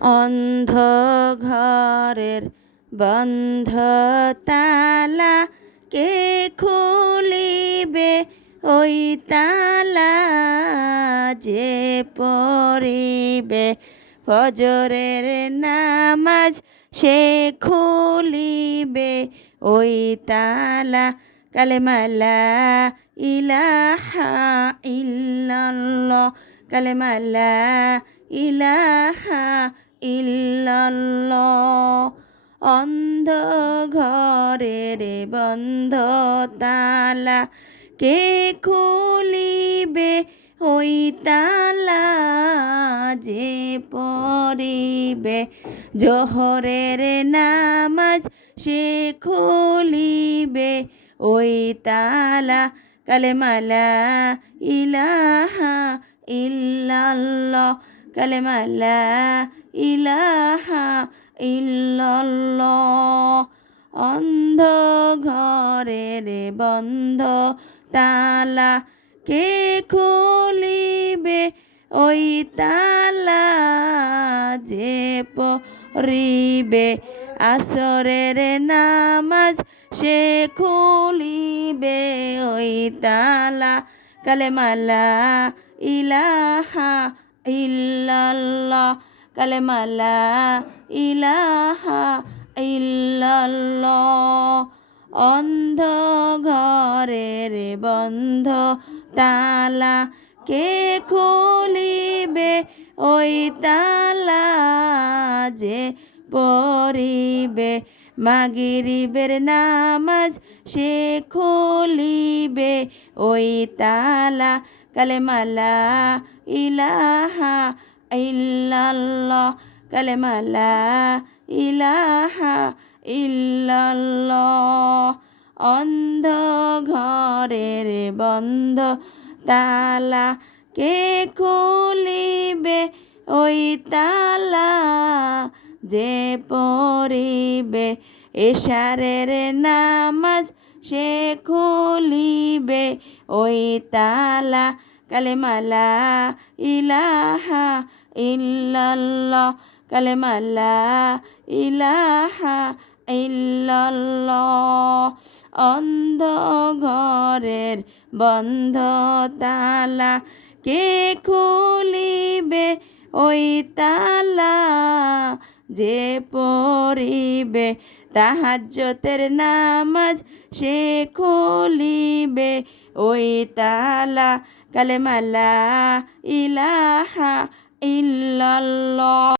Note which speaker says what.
Speaker 1: অন্ধ ঘরের বন্ধ তালা কে খুলিবে ওই তালা যে পড়িবে? ফজরের নামাজ সে খুলিবে ওই তালা। কালেমালা ইলাহা ইল্লাল্লাহ। কালেমালা ইলাহা ইল্লাল্লাহ অন্ধ ঘরের বন্ধ তালা। কে খুলিবে ওই তালা যে পড়িবে? জোহরের নামাজ সে খুলিবে ওই তালা। কালেমালা ইলাহা ইল্লাল্লাহ কালেমালা ইলাহা ইল্লাল্লাহ অন্ধ ঘরের বন্ধ তালা কে খুলিবে? ওই তালা যে পড়িবে। আসরের নামাজ সে খুলিবে। ওই তালা কালেমালা ইলাহা ইল্লাল্লাহ, কালেমালা ইলাহা ইল্লাল্লাহ। অন্ধ ঘরের বন্ধ তালা কে খুলিবে? ওই তালা যে পড়িবে। মাগিরিবের নামাজ সে খুলিবে। ওই তালা কালেমালা ইলাহা ইল্লাল্লাহ কালেমালা ইলাহা ইল্লাল্লাহ অন্ধ ঘরের বন্ধ তালা কে খুলিবে ওই তালা যে পড়িবে এশারের নামাজ সে খুলিবে ওই তালা কালেমালা ইলাহা ইল্লাল্লাহ, কালেমালা ইলাহা ইল্লাল্লাহ। অন্ধ ঘরের বন্ধ তালা কে খুলিবে ওই তালা যে পড়িবে তাহাজ্জতের নামাজ সে খুলিবে ওই তালা কালেমালা ইলাহা ইল্লাল্লাহ।